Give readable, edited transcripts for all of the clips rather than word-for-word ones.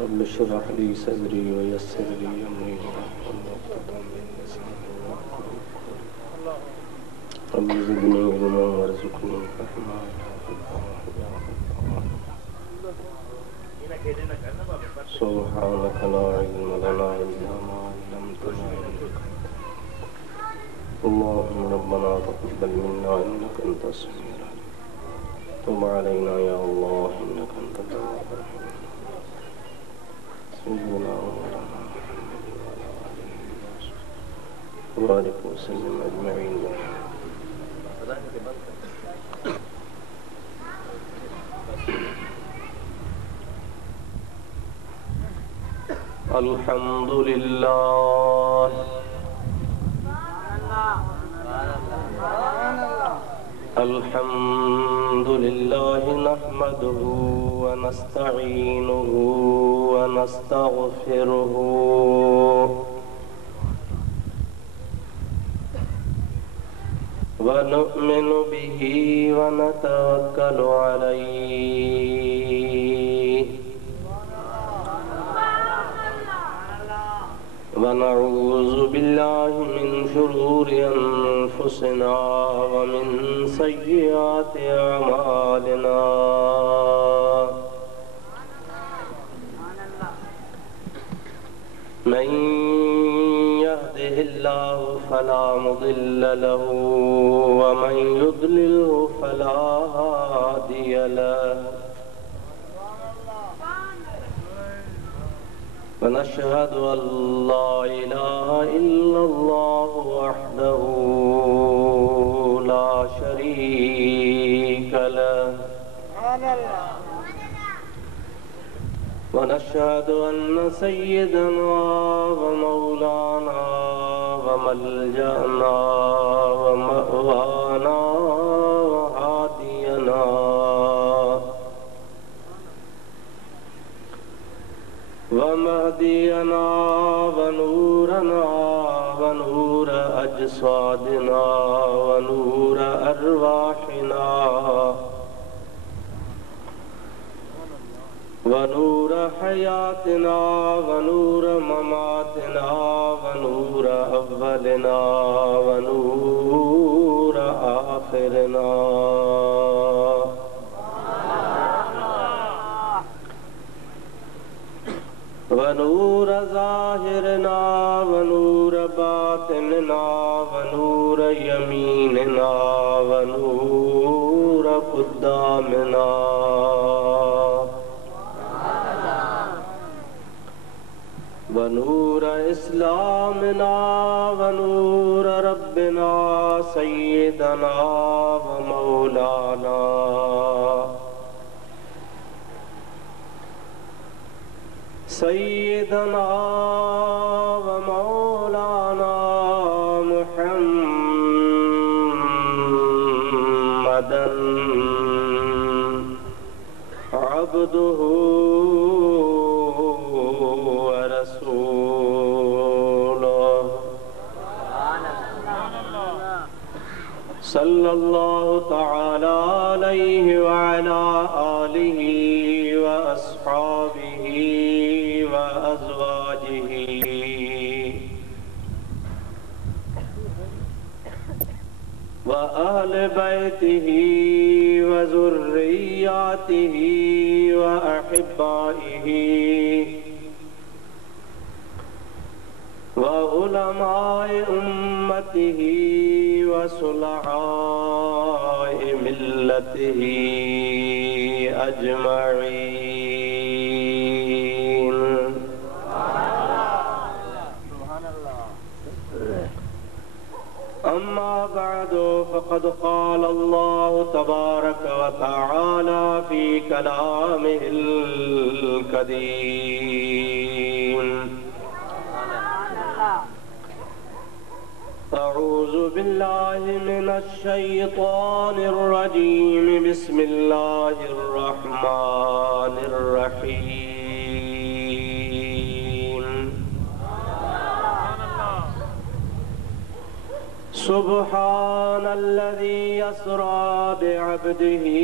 رب اشرح لي صدري ويسر لي أمري واحلل عقدة من لساني رب زدني علما وارزقني فهما سبحانك لا علم لنا إلا ما علمتنا اللهم ربنا تقبل منا إنك أنت السميع العليم تب علينا يا الله إنك أنت التواب الرحيم سيدنا مولانا محمد وعلى آله وصحبه وبارك وسلم أجمعين. الحمد لله الحمد لله نحمده ونستعينه ونستغفره ونؤمن به ونتوكل عليه ونعوذ بالله من شرور أنفسنا ومن سيئات أعمالنا من يهده الله فلا مضل له ومن يضلله فلا هادي له ونشهد أن لا إله إلا الله وحده لا شريك له ونشهد أن سيدنا ومولانا وملجأنا ومأوانا وهادينا ومهدينا ونورنا ونور أجسادنا ونور أرواحنا ونور حياتنا ونور مماتنا ونور أولنا ونور آخرنا ونور ظاهرنا ونور باطننا ونور يميننا ونور قدامنا ونور إسلامنا ونور ربنا سيدنا ومولانا سيدنا ومولانا محمدا عبده ورسوله صلى الله تعالى عليه وعلى آله وأصحابه وأزواجه وأهل بيته وذرياته وأحبائه وعلماء أمته وصلحاء ملته أجمعين. أما بعد فقد قال الله تبارك وتعالى في كلامه القديم أعوذ بالله من الشيطان الرجيم بسم الله الرحمن الرحيم सुब्हानल्लज़ी अस्रा बिअब्दिही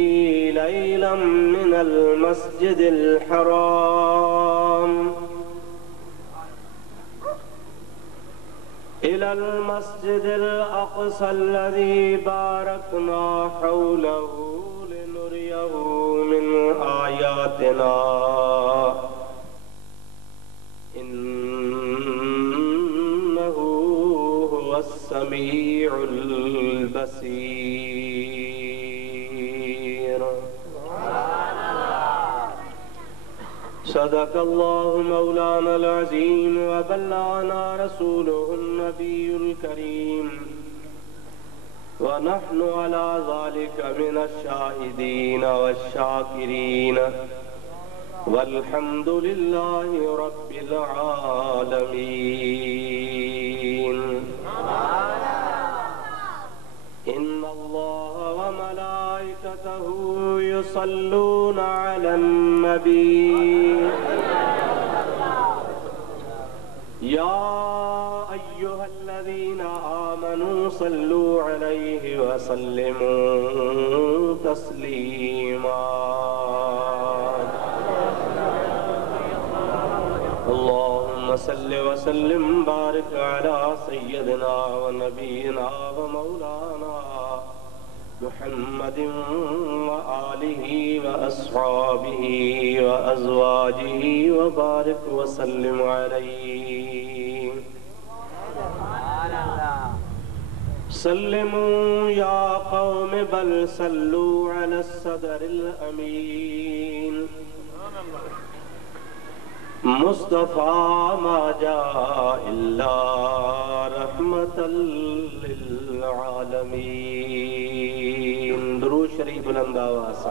लैलन मिनल मस्जिदिल हराम इलल मस्जिदिल अक़सल्लज़ी बारकना हौलहू लिनुरियहू मिन आयातिना इन्नहू हुवस्समीउल बसीर। सदक़ल्लाहु मौलानल अज़ीम व बल्लगना रसूलुहुन नबियुल करीम व नहनु अला ज़ालिका मिनश शाहिदीन वश्शाकिरीन वल्हम्दुलिल्लाहि रब्बिल आलमीन। इन्नल्लाह व मलाइकतहु युसल्लूना अलन नबी या अय्युहल्लज़ीना आमनू सल्लू अलैहि व सल्लिमू तस्लीमा। अल्लाहुम्मा सल्लि व सल्लिम बारिक अला सय्यदिना व नबीना व मौलाना मुहम्मदिन व आलिहि व अस्हाबिहि व अज़वाजिहि व बारिक व सल्लिम अलैहि। सल्लिमू या कौम बल सल्लू अला सदरिल अमीन। मुस्तफा मा जा इल्ला रहमतल लिल आलमीन। दुरूद शरीफ बुलंद आवाज़ से।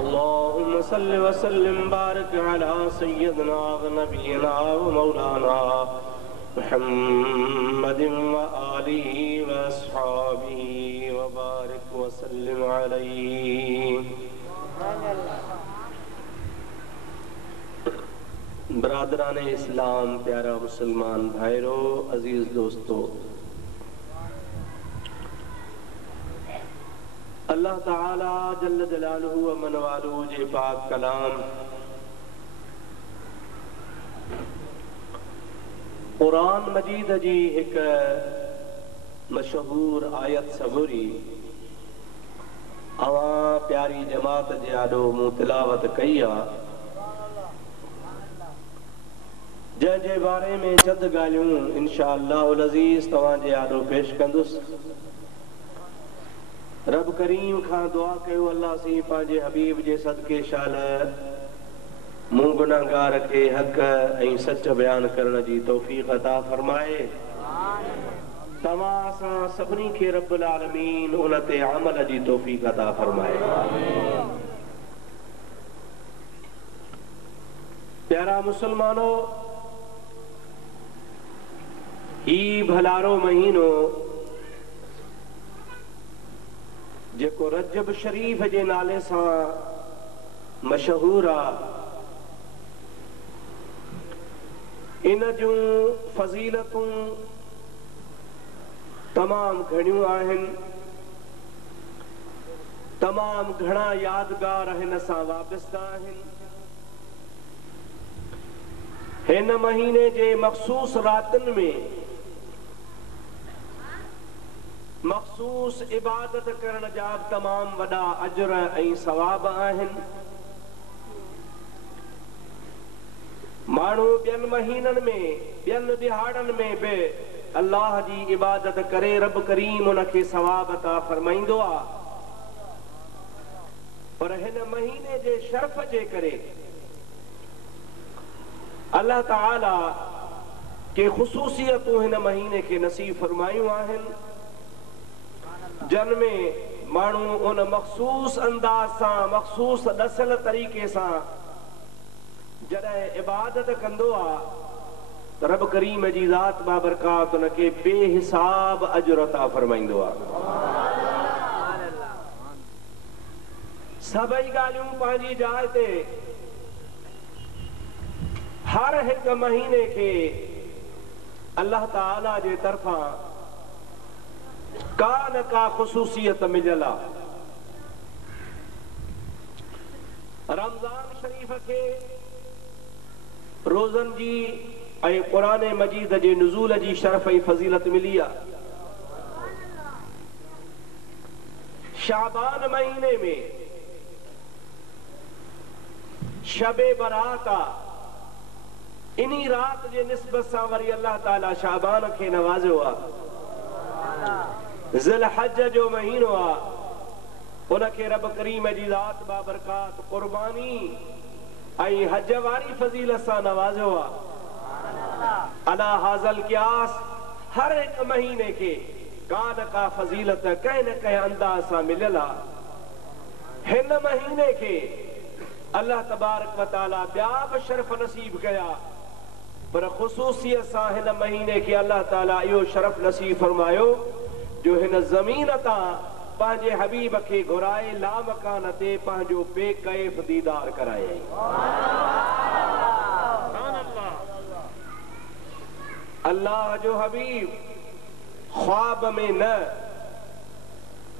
अल्लाहुम्मा सल्लि व सल्लिम बारिक अला सय्यदिना व नबीना व मौलाना मुहम्मदिन व आलिहि व अस्हाबिहि व बारिक व सल्लिम अलैहि। बरादरान इस्लाम, प्यारा मुसलमान भाइरों, अजीज दोस्तों, अल्लाह ताला जल्ल जलालुहु व मन वालुहु जे पाक कलाम कुरान मजीद जी एक मशहूर आयत सबूरी अवा प्यारी जमात जे आॾो मूं तिलावत कई आहे, जंहिंजे बारे में चंद ॻाल्हियूं इंशाअल्लाहुल अज़ीज़ तव्हां जे आॾो पेश कंदुसि। रब करीम खां दुआ कयो अल्लाह सी पंहिंजे हबीब जे सदके शाल मूं गुनाहगार खे हक़ ऐं सच बयान करण जी तौफ़ीक़ अता फरमाए। तव्हां असां सभिनी खे रब्बुल आलमीन उन ते अमल जी तौफ़ीक़ अता फरमाए। प्यारा मुसलमानो, ही भलारो महीनो जेको रजब शरीफ जे नाले सां मशहूर आहे, इन जूं फज़ीलतूं तमाम घणियूं आहिनि, तमाम घणा यादगार हिन सां वाबस्ता आहिनि। हिन महीने जे मख़सूस रातनि में मख़सूस इबादत करण जा तमाम वॾा अजर ऐं सवाब आहिनि। माण्हू ॿियनि महीननि में, ॿियनि दिहाड़नि में बि अल्लाह जी इबादत करे रब करीम उनखे सवाब अता फरमाईंदो आहे, पर हिन महीने जे शर्फ़ जे करे अल्लाह ताला के ख़ुसूसियतूं हिन महीने खे नसीब फरमायूं आहिनि, जन में माण्हू उन मख़सूस अंदाज सां, मख़सूस ॾसियल तरीक़े सां जॾहिं इबादत कंदो आहे त रब करीम जी ज़ात बाबरकात उनखे बेहिसाब अजर अता फरमाईंदो आहे। सभई ॻाल्हियूं पंहिंजी जाइ ते, हर हिक महीने खे अल्लाह ताला जे तरफा का न का ख़ुसूसियत मिलियल आहे। रमज़ान शरीफ़ के रोज़न जी ऐं क़ुरान मजीद जे नुज़ूल जी शरफ़ ऐं फज़ीलत मिली आहे। शाबान महीने में शबे बरात आहे। इन्ही रात जे निस्बत सां वरी अल्लाह ताला शाबान खे नवाज़ियो आहे। ज़िल हज जो महीनो आहे, उनखे रब करीम जी ज़ात बाबरकात क़ुर्बानी ऐं हज वारी फज़ीलत सां नवाज़ियो आहे। अला हाज़ल क़ियास हर हिकु महीने के का न का फज़ीलत कंहिं न कंहिं अंदाज़ सां मिलियल आहे। हिन महीने के अल्लाह तबारक व तआला ॿिया बि शरफ़ नसीब कया, पर ख़ुसूसियत सां हिन महीने के अल्लाह ताला इहो शरफ़ नसीब फरमायो जो हिन ज़मीन तां पंहिंजे हबीब खे घुराए लामकान ते पंहिंजो बेकैफ़ दीदार करायई। अल्लाह जो हबीब ख्वाब में न,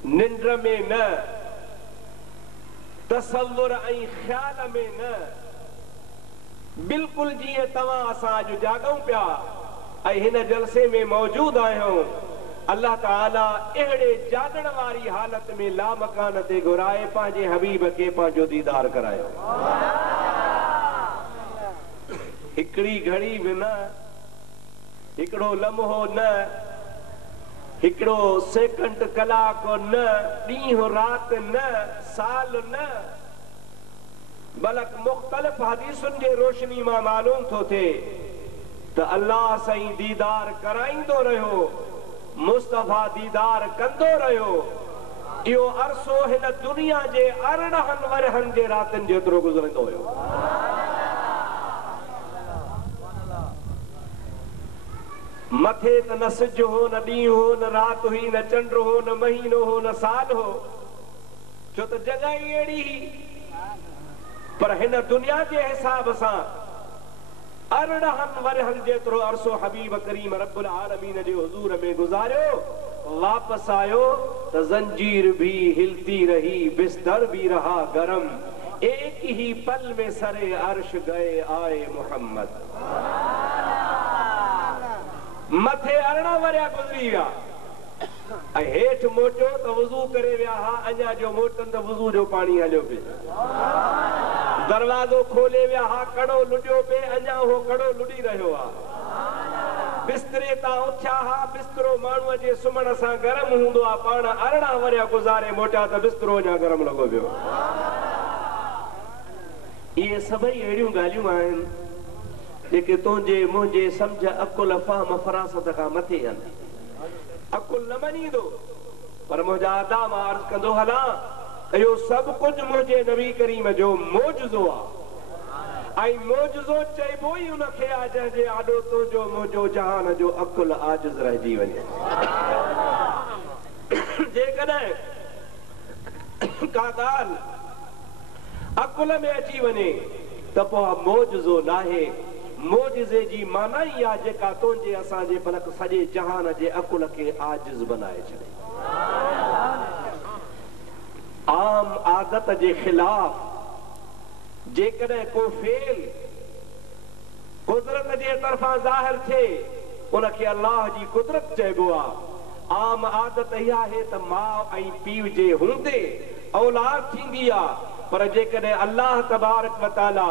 निंड में न, तसव्वुर ऐं ख़्याल में न, बिल्कुल जीअं तव्हां असां अॼु जाॻूं पिया ऐं हिन जलसे में मौजूद आहियूं, अल्लाह ताला अहिड़े जागण वारी हालत में लामकान ते घुराए पंहिंजे हबीब खे पंहिंजो दीदार करायो। हिकिड़ी घड़ी बि न, हिकिड़ो लम्हो न, हिकिड़ो सेकंड कलाक न, ॾींहुं राति न, साल न, बल्कि मुख़्तलिफ़ हदीसुनि जे रोशनी मां मालूम थो थिए त अल्लाह साईं दीदार कराईंदो रहियो, मुस्तफ़ा दीदार कंदो रहियो। इहो अरसो हिन दुनिया जे 18 वरहनि जे रातिनि जेतिरो गुज़रंदो हुयो। मथे त न सिज हो, न ॾींहुं हो, न राति हुई, न चंड हो, न महीनो हो, न साल हो, छो त जॻह ई अहिड़ी ही। पर हिन दुनिया जे हिसाब सां 18 वरहनि जेतिरो अरसो हबीब करीम रब्बुल आलमीन जे हुज़ूर में गुज़ारियो, वापसि आयो त ज़ंजीर भी हिलती रही, बिस्तर भी रहा गरम, एक ही पल में सरे अर्श गए आए मोहम्मद। मथे 18 वरिया गुज़री विया ऐं हेठि मोटियो त वुज़ू करे विया हा, अञा जो मोटनि त वुज़ू जो पाणी हलियो पियो। दरवाज़ो खोले विया हा, कड़ो लुॾियो पे, अञा हो कड़ो लुॾी रहियो आहे। बिस्तरे तां उथिया हा, बिस्तरो माण्हूअ जे सुम्हण सां गरम हूंदो आहे, पाण 18 वरिया गुज़ारे मोटिया त बिस्तरो अञा गरम लॻो पियो। इहे सभई अहिड़ियूं ॻाल्हियूं आहिनि जेके तुंहिंजे मुंहिंजे सम्झ अकुल फ़हम फ़रासत खां मथे आहिनि। अकुल न मञींदो, पर मुंहिंजा अदा मां अर्ज़ कंदो हलां, इहो सभु कुझु मुंहिंजे नबी करीम जो मौजज़ो आहे। ऐं मौजज़ो चइबो ई उनखे आहे जंहिंजे आॾो तुंहिंजो मुंहिंजो जहान जो अकुल आजिज़ रहिजी वञे। जेकॾहिं का ॻाल्हि अकुल में अची वञे त पोइ मौजज़ो नाहे। मौजज़े जी माना ई आहे जेका तुंहिंजे असांजे बल्कि सॼे जहान जे अकुल खे आजिज़ बनाए छॾे। आम आदत जे ख़िलाफ़ जेकॾहिं को फेल कुदरत जे तरफ़ां ज़ाहिर थिए, उनखे अल्लाह जी कुदरत चइबो आहे। आम आदत इहा आहे त माउ ऐं पीउ जे हूंदे औलाद थींदी आहे, पर जेकॾहिं अल्लाह तबारक व तआला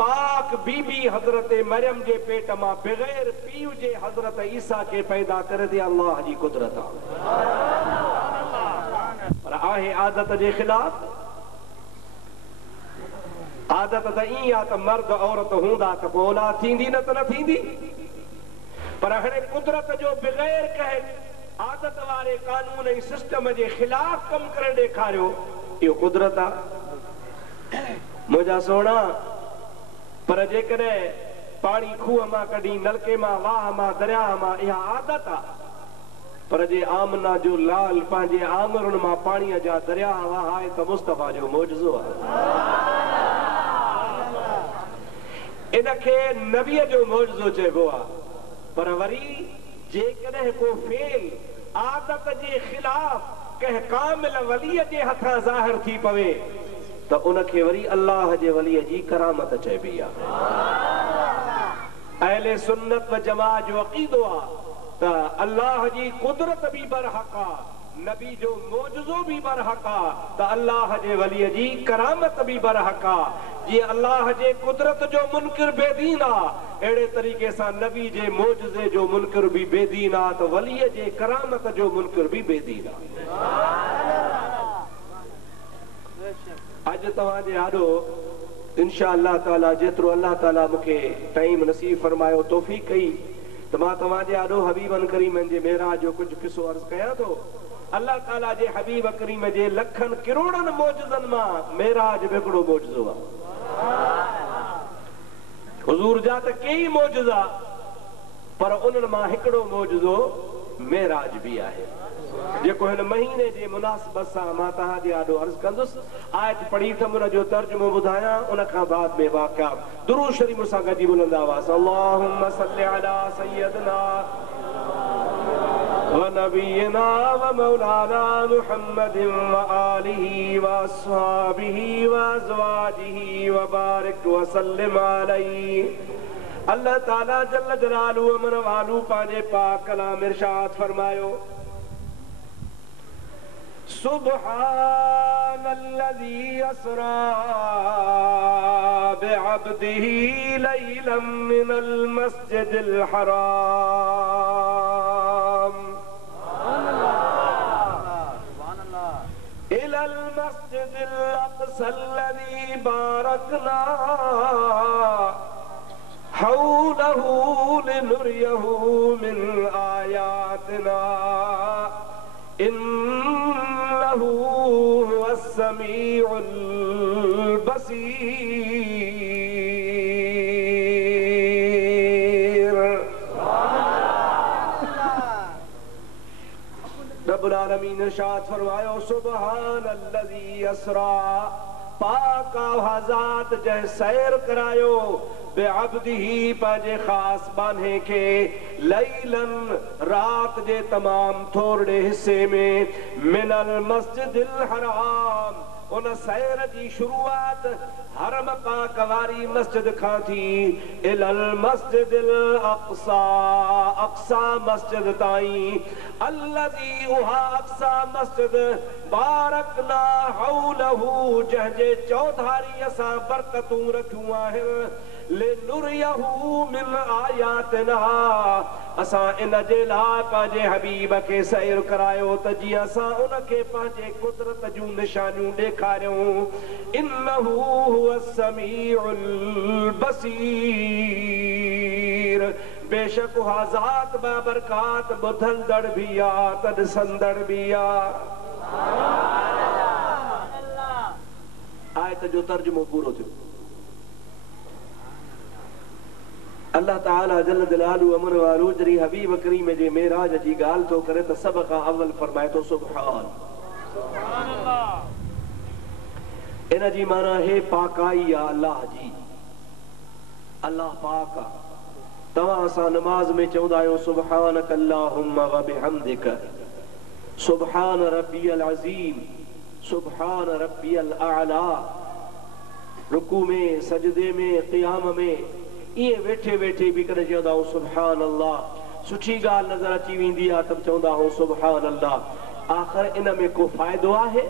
पाक बीबी हज़रत मरियम जे पेट मां बग़ैर पीउ जे हज़रत ईसा खे पैदा करे दे, अल्लाह जी कुदरत आहे। पर आहे आदत जे ख़िलाफ़। आदत त ईअं आहे त मर्द औरत हूंदा त पोइ औलाद थींदी, न त न थींदी। पर हाणे कुदरत जो बग़ैर कंहिं आदत वारे कानून ऐं सिस्टम जे ख़िलाफ़ कमु करे ॾेखारियो, इहो कुदरत आहे। मुंहिंजा सोणा, पर जेकॾहिं पाणी खूह मां कढी, नलके मां, वाह मां, दरिया मां, इहा आदत आहे। पर जे आमना जो लाल पंहिंजे आङुरनि मां पाणीअ जा दरिया वहाए त मुस्तफ़ा जो मौजज़ो आहे। इनखे नबीअ जो मौजज़ो चइबो आहे। पर वरी जेकॾहिं को फेल आदत जे खिलाफ कंहिं कामिल वलीअ जे हथां ज़ाहिर थी पवे त उनखे वरी अल्लाह जे वलीअ जी करामत चइबी आहे। अहले सुन्नत व जमात जो अक़ीदो आहे त अल्लाह जी कुदरत भी बरहक़ आहे, नबी जो मोजज़ो भी बरहक़ आहे, त अल्लाह जे वलीअ जी करामत भी बरहक़ आहे। जीअं अल्लाह जे कुदरत जो मुनकिर बेदीन आहे, अहिड़े तरीक़े सां नबी जे मोजज़े जो मुनकिर भी बेदीन आहे, त वलीअ जे करामत जो मुनकिर भी बेदीन आहे। अॼु तव्हांजे आॾो इंशा अल्लाह ताला जेतिरो अल्लाह ताला मूंखे टाइम नसीब फरमायो तौफ़ीक़ कई त मां तव्हांजे आॾो हबीबन करीमन जे मेराज जो कुझु किस्सो अर्ज़ कयां थो। अल्लाह ताला जे हबीब करीम जे लखनि किरोड़नि मोजज़नि मां मेराज बि हिकिड़ो मोजज़ो आहे। हुज़ूर जा त कई मोजज़ा, पर उन्हनि मां हिकिड़ो मोजज़ो मेराज भी आहे, जेको हिन महीने जे मुनासिबत सां मां तव्हांजे आॾो अर्ज़ कंदुसि। आयत पढ़ी त उन जो तर्जुमो ॿुधायां, उन खां बाद में वाक़िआ दुरूद शरीफ़ सां गॾु बुलंद आवाज़ अल्लाहुम्मा सल्लि अला सय्यदना व नबीना व मौलाना मुहम्मदिन व आलिहि व अस्हाबिहि व अज़वाजिहि व बारिक व सल्लिम अलैहि। अल्लाह ताला जल्ल जलालुहु अमन वालू पंहिंजे पाक कलाम इरशाद फरमायो, सुब्हानल्लज़ी अस्रा बिअब्दिही लैलन मिनल मस्जिदिल हराम इलल मस्जिदिल अक़सल्लज़ी बारकना हौलहू लिनुरियहू मिन आयातिना इन्नहू हुवस समीउल बसीर। रब्बुल आलमीन इरशाद फरमायो, सुब्हानल्लज़ी अस्रा, पाक आज़ाद जंहिं सैर करायो बेअब्दिही पंहिंजे ख़ास बाने खे लैलन रात जे तमाम थोरे हिस्से में मिनल मस्जिदिल हराम, उन सैर जी शुरुआत हरम पाक वारी मस्जिद खां थी इलल मस्जिदिल अक़सा, अक़सा मस्जिद ताईं, अल्लज़ी उहा अक़सा मस्जिद बारकना हौलहू, जंहिंजे चौधारी असां बरकतूं रखियूं आहिनि, लिनुरियहू मिन आयातिना, असां इन जे लाइ पंहिंजे हबीब खे सैर करायो त जीअं असां उनखे पंहिंजे कुदरत जूं निशानियूं ॾेखारियूं। इन्नहू हुवस समीउल बसीर, बेशक उहा ज़ात बाबरकात ॿुधंदड़ भी आहे त ॾिसंदड़ भी आहे। आयत जो तर्जुमो पूरो थियो। अल्लाह ताला जल्ल जलालुहु अमर वालू जरी हबीब करीम जे मेराज जी ॻाल्हि थो करे त सभ खां अव्वल फरमाए थो सुभान अल्लाह। इन जी माना हे पाकाई आहे अल्लाह जी, अल्लाह पाक आहे। तव्हां असां नमाज में चवंदा आहियो सुब्हानक अल्लाहुम्मा व बिहम्दिक, सुब्हान रब्बियल अज़ीम, सुब्हान रब्बियल आला। रुकू में, सजदे में, क़ियाम में इहे वेठे वेठे भी कॾहिं चवंदा आहियूं सुब्हान अल्लाह। सुठी ॻाल्हि नज़र अची वेंदी आहे त चवंदा आहियूं सुब्हान अल्लाह। आख़िर इन में को फ़ाइदो आहे?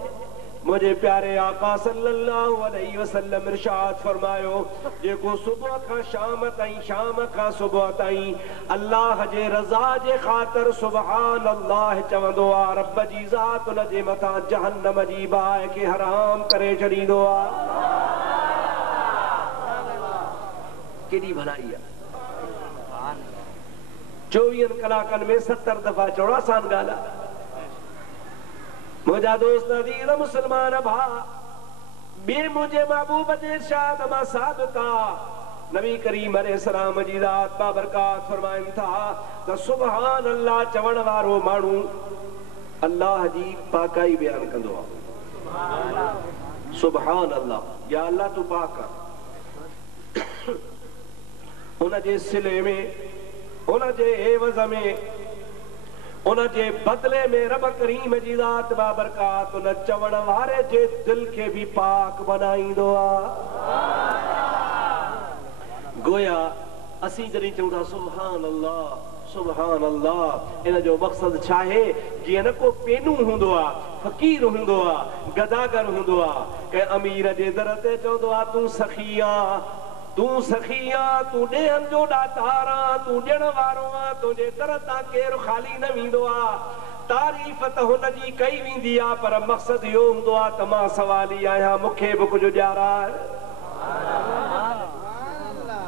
मुझे प्यारे आका सल्लल्लाहु अलैहि वसल्लम इरशाद फरमायो, जेको सुबह खां शाम ताईं, शाम खां सुबह ताईं अल्लाह जे रज़ा जे ख़ातिर सुभान अल्लाह चवंदो आहे, रब जी ज़ात उन जे मथां जहन्नम जी बाहि खे हराम करे छॾींदो आहे। केॾी भलाई आहे। 24 कलाकनि में 70 दफ़ा चवणु आसान ॻाल्हि आहे। मुंहिंजा दोस्त अज़ीज़ मुस्लमान भा, ॿिए मुंहिंजे महबूब जे इरशाद मां साबित आहे, नबी करीम अलैहिस्सलाम जी ज़ात बाबरकात फरमाइनि था त सुभान अल्लाह चवण वारो माण्हू अल्लाह जी पाकाई बयान कंदो आहे। सुभान अल्लाह, या अल्लाह तू पाक आहे। उन जे सिले में उन जे एवज़ में उन जे बदले में रब करीम जी ज़ात बाबरकात उन चवण वारे जे दिल के भी पाक बनाईंदो आ। गोया असी जॾहिं चऊं था सुभान अल्लाह, इन जो मक़सद छा आहे? जीअं न को पेनू हूंदो आहे, फ़क़ीर हूंदो आहे, गदागर हूंदो आहे, कंहिं अमीर जे दर ते चवंदो आहे तूं सखी आ, तूं सखी आ, तूं ॾेहनि जो ॾातार आ, तूं ॾियण वारो आ, तुंहिंजे दर तां केरु ख़ाली न वेंदो आहे। तारीफ़ त हुनजी कई वेंदी आहे, पर मक़सद इहो हूंदो आहे त मां सवाली आहियां, मूंखे बि कुझु ॾियाराए।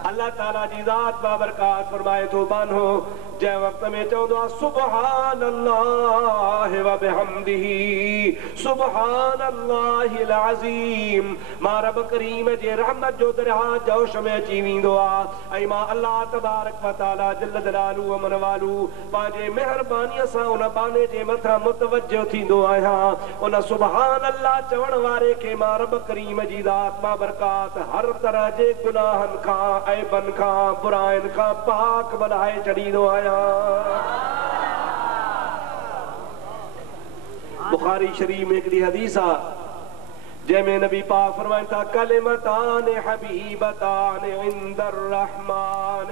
अल्लाह ताला जी ज़ात बाबरकात फरमाए थो बानो जंहिं वक़्त में चवंदो आहे सुभान अल्लाह व बिहम्दिही सुभान अल्लाहिल अज़ीम, मां रब करीम जे रहमत जो दरिया जोश में अची वेंदो आहे ऐं मां अल्लाह तबारक व तआला जल्ल जलालहू मन वालू पंहिंजे महिरबानीअ सां उन बाने जे मथां मुतवज्जो थींदो आहियां। उन सुभान अल्लाह चवण वारे खे मां रब करीम जी ज़ात बाबरकात हर तरह जे गुनाहनि खां ऐबन खां बुराइनि खां पाक बनाए छॾींदो आहियां। बुखारी शरीफ में हिकिड़ी हदीस आ जंहिंमें नबी पाक फरमाइनि था कलिमतान हबीबतान इंदर रहमान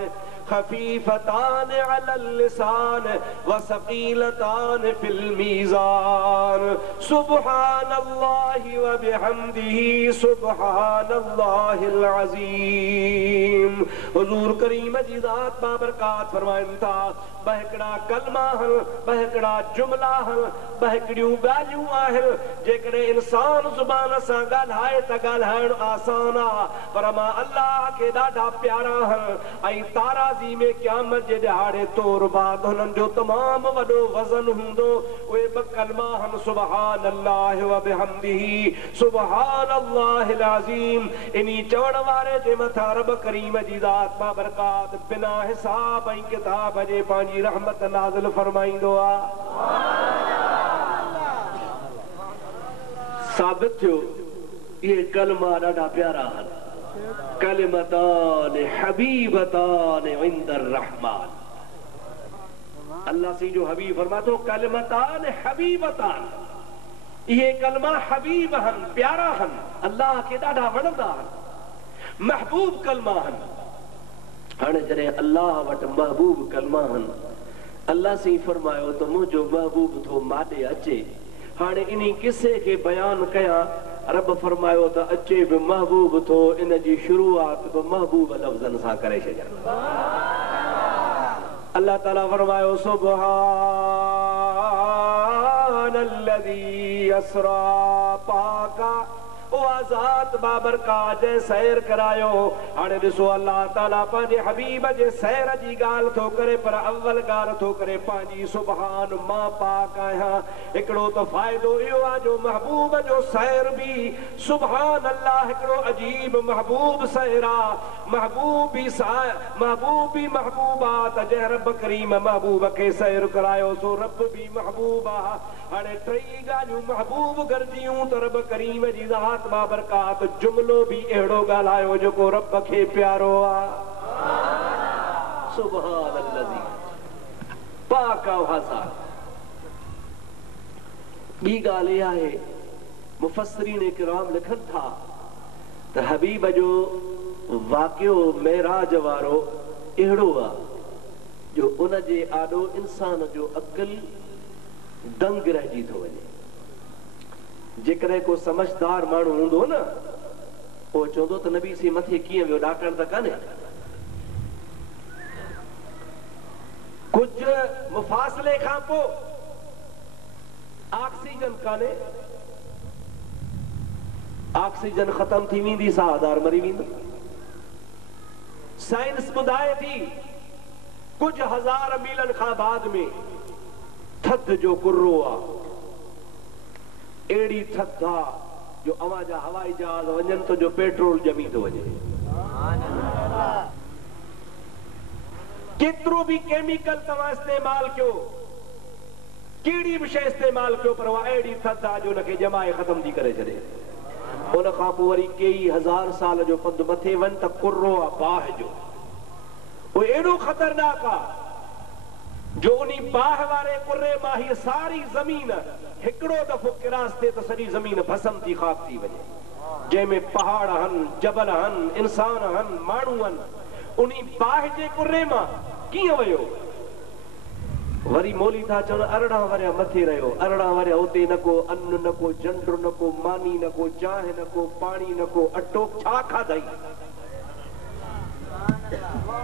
खफीफतान अलल लिसान व सकीलतान फिल मीज़ान सुब्हानल्लाहि व बिहम्दिही सुब्हानल्लाहिल अज़ीम। हुजूर करीम जी ज़ात बाबरकात फरमाइनि था बहिकड़ा कलमा हन, बहिकड़ा जुमला हन, बहिकड़ियूं ॻाल्हियूं आहिनि जेकॾहिं इंसान ज़ुबान सां ॻाल्हाए त ॻाल्हाइण आसान आहे, पर मां अल्लाह खे ॾाढा प्यारा हन ऐं ताराज़ी में क़यामत जे ॾिहाड़े तौर बाद हुननि जो तमामु वॾो वज़न हूंदो। उहे ॿ कलमा हन सुभान अल्लाह व बिहम्दिही सुभान अल्लाहिल अज़ीम। इन्ही चवण वारे जे मथां रब करीम जी ज़ात बाबरकात बिना हिसाब ऐं किताब जे पंहिंजी रहमत नाज़िल फरमाईंदो आहे। साबित थियो ये कलमा ॾाढा प्यारा आहिनि, कलिमतान हबीबतान इंदर रहमान। अल्लाह सी जो हबीब फरमा तो कलिमतान हबीबतान, ये कलमा हबीब हन, प्यारा हन, अल्लाह के ॾाढा वणंदा हन, महबूब कलमा हन। हाणे जॾहिं अल्लाह वटि महबूब कलमा हन, अल्लाह सी फरमायो त मुंहिंजो महबूब थो माॾे अचे। हाणे इन्ही किसे के बयान कया, रब फरमायो त अचे बि महबूब थो, इन जी शुरूआत बि महबूब लफ़्ज़नि सां करे छॾिया। अल्लाह ताला फरमायो सुभानल्लज़ी अस्रा पाका ओ आज़ाद बाबरकात जे सैर करायो। हाणे ॾिसो अल्लाह ताला पंहिंजे हबीब जे सैर जी ॻाल्हि थो करे, पर अव्वल ॻाल्हि थो करे पंहिंजी सुभान मां पाक आहियां। हिकिड़ो त फ़ाइदो इहो आहे जो महबूब जो सैर बि सुभान अल्लाह हिकिड़ो अजीब महबूब सैर आहे। महबूब बि महबूब आहे त जंहिं रब करीम महबूब खे सैर करायो सो रब बि महबूब आहे। हाणे टई ॻाल्हियूं महबूब गॾिजियूं त रब करीम जी ज़ात बाबरकात जुमलो भी अहिड़ो ॻाल्हायो जेको रब खे प्यारो आहे। सुभान अल्लाह पाक आज़ाद। ॿी ॻाल्हि इहा आहे मुफ़स्सिरीन किराम लिखनि था त हबीब जो वाक़ियो मेराज वारो अहिड़ो आहे जो उन जे आॾो इंसान जो अक़ल दंग रहिजी थो वञे। जेकॾहिं को समझदार माण्हू हूंदो न, उहो चवंदो त नबी सी मथे कीअं वियो, ॾाकण त कान्हे। कुझु मुफ़ासिले खां पोइ ऑक्सीजन कान्हे, ऑक्सीजन ख़तम थी वेंदी, साहदार मरी वेंदो। साइंस ॿुधाए थी कुझु हज़ार मीलनि खां बाद में थधि जो कुर्रो आहे, अहिड़ी थधि आहे जो अवां जा हवाई जहाज वञनि तो जो पेट्रोल ॼमी थो वञे। केतिरो बि केमिकल तव्हां इस्तेमाल कयो, कहिड़ी बि शइ इस्तेमाल कयो, पर उहा अहिड़ी थधि आहे जो हुनखे ॼमाए ख़तम थी करे छॾे। उन खां पोइ वरी कई हज़ार साल जो पंधु मथे वञ त कुर्रो आहे बाहि जो, उहो एॾो ख़तरनाक आहे जो उन्हीं बाह वारे कुर्रे मां ही सारी जमीन हिकड़ो दफो किरास थे तो सॼी जमीन भस्म थी खाक थी वञे, जंहिंमें पहाड़ हन, जबल हन, इंसान हन, माण्हू हन, उन्हीं बाह जे कुर्रे मां कीअं वयो? वरी मोली था चवनि 18 वरिया मथे रहियो, 18 वरिया उते न को अन्न, न को जंड, न को मानी, न को चांहि, न को पाणी, न को अटो, छा खाधई?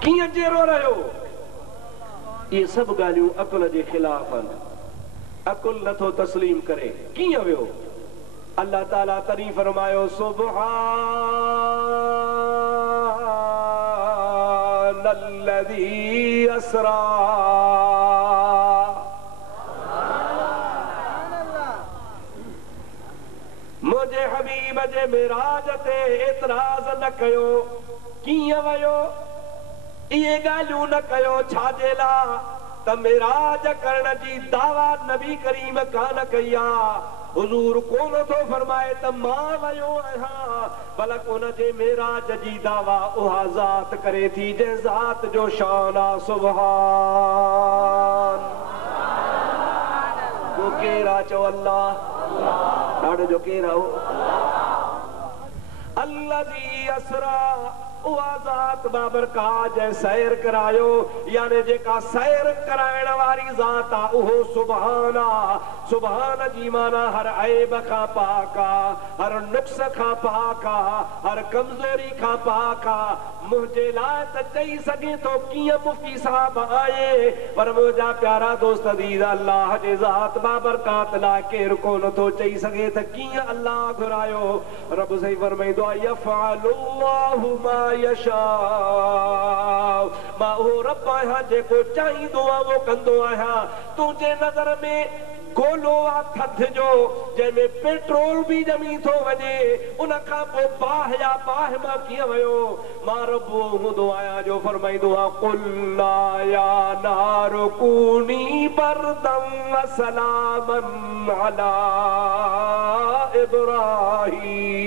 कीअं जहिड़ो रहियो? ये सब ॻाल्हियूं अकुल जे खिलाफ आहिनि। अकुल नथो तस्लीम करे, कीअं वियो? अल्लाह ताला तॾहिं फरमायो सुब्हानल्लज़ी अस्रा, मुझे हबीब जे मिराज ते एतराज़ न कयो। कीअं वयो? इहे ॻाल्हियूं न कयो छाजे लाइ त मिराज करण जी दावा नबी करीम कान कई आहे। हुजूर कोन थो फरमाए त मां वयो आहियां, बल्कि उन जे मिराज जी दावा उहा ज़ात करे थी जंहिं ज़ात जो शान आहे। सुभान को केरा चओ अल्लाह, ॾाढो जो केरा हो अल्लज़ी अस्रा, उहा ज़ात बाबरकात जंहिं सैर करायो, यानी जेका सैर कराइण वारी ज़ात आहे उहो सुभान आहे। सुभान जी माना हर ऐब खां पाक आहे, हर नुक्स खां पाक आहे, हर कमज़ोरी खां पाक आहे। मुंहिंजे लाइ त चई सघे थो कीअं मुफ़्ती साहब आए, पर मुंहिंजा प्यारा दोस्त अज़ीज़, अल्लाह जे ज़ात बाबरकात लाइ केरु कोन थो चई सघे त कीअं अल्लाह घुरायो। रब सही फरमाईंदो आहे यफ़अलुल्लाहु मा यशा, मां उहो रब आहियां जेको चाहींदो आहे उहो कंदो आहियां। तुंहिंजे नज़र में गोलो आहे थधि जो, जंहिंमें पेट्रोल बि ॼमी थो वञे, उन खां पोइ बाह या बाह मां कीअं वयो? मां रब हूंदो आहियां जो फरमाईंदो आहे कुल्ला या नारु कूनी बरदम व सलामन अला इब्राहीम।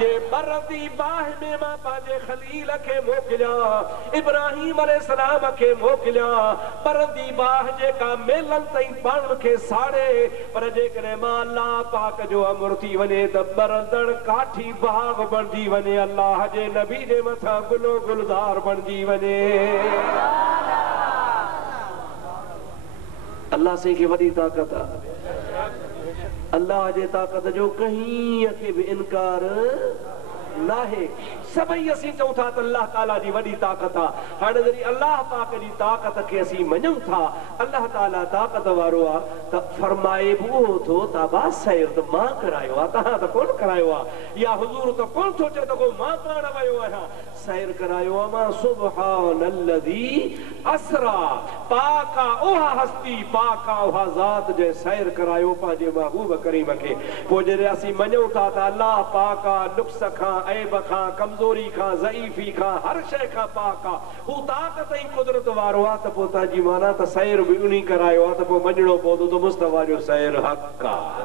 जे बरदी बाह में मां पंहिंजे खलील खे मोकिलियां, इब्राहीम अलैहिस्सलाम खे मोकिलियां। बरदी बाह जेका मेलन ताईं पाण खे साड़े, पर जेकॾहिं मां अल्लाह पाक जो अमर थी वञे त बरदड़ काठी बाग बणिजी वञे, अल्लाह जे नबी जे मथां गुलो गुलज़ार बणिजी वञे। अल्लाह से खे वॾी ताक़त आहे। अल्लाह जे ताक़त जो कहीं खे बि इनकार नाहे। सभई असीं चऊं था त अल्लाह ताला जी वॾी ताक़त आहे। हाणे जॾहिं अल्लाह पाक जी ताक़त खे असीं मञूं था, अल्लाह ताला ताक़त वारो आहे, त फरमाए बि उहो थो ताबा सैर त मां करायो आहे, तव्हां त कोन करायो आहे, या हुजूर त कोन थो चए त को मां पाण वियो आहियां, सैर करायो आहे मां। सुब्हानल्लज़ी अस्रा, पाक आहे उहा हस्ती, पाक आहे उहा ज़ात जंहिं सैर करायो पंहिंजे महबूब करीम खे। पोइ जॾहिं असीं मञूं था त अल्लाह पाक आहे, नुक्स खां, ऐब खां, कमज़ोरी खां, ज़ईफ़ी खां, हर शइ खां पाक आहे, हू ताक़त ऐं कुदरत वारो आहे, त पोइ तव्हांजी माना त सैर बि उन्ही करायो आहे, त पोइ मञणो पवंदो त मुस्तफ़ा जो सैर हक़ आहे।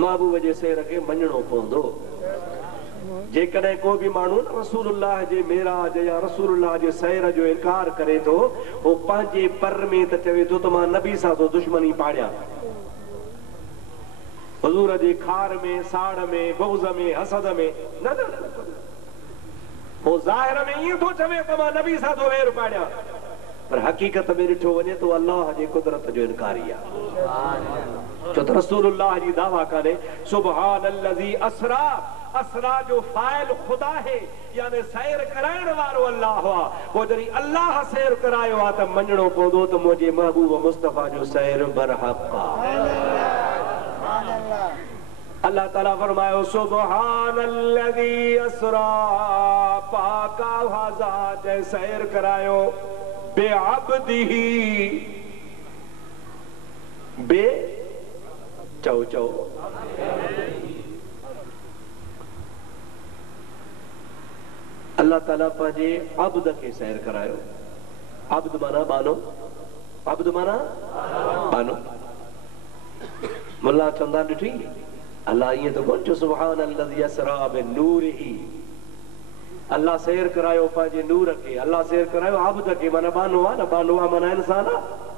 महबूब जे सैर खे मञणो पवंदो। जेकॾहिं को बि माण्हू रसूलुल्लाह जे मेराज या रसूलुल्लाह जे सैर जो इनकार करे थो, उहो पंहिंजे पर में त चवे थो त मां नबी सां थो दुश्मनी पाड़ियां। हुजूर जे खार में, साड़ में, बुग़्ज़ में, हसद में न न, वो ज़ाहिर में ईअं थो चवे त मां नबी सां थो वेर पाड़ियां, पर हक़ीक़त में ॾिठो वञे तो अल्लाह जे कुदरत जो इनकारी आहे। छो त रसूलुल्लाह जी दावा कान्हे। सुब्हानल्लज़ी अस्रा, असरा जो फाइल खुदा है, यानी सैर कराइण वारो अल्लाह आहे। पोइ जॾहिं अल्लाह सैर करायो आहे त मञणो पवंदो त मुंहिंजे महबूब मुस्तफ़ा जो सैर बरहक़ आहे। अल्लाह ताला फरमायो सुब्हानल्लज़ी अस्रा, पाक उहा ज़ात जंहिं सैर करायो बेअब्दिही, बे चओ चओ अल्लाह ताला पंहिंजे अब्द खे सैर करायो। अब्द माना बानो, अब्द माना बानो। मुल्ला चवंदा ॾिठी अल्लाह ईअं त कोन चयो सुब्हानल्लज़ी अस्रा बिनूरिही, अल्लाह सैर करायो पंहिंजे नूर के, अल्लाह सैर करायो आबद के, माना बानो आ न, बानो आ माना इंसान आ।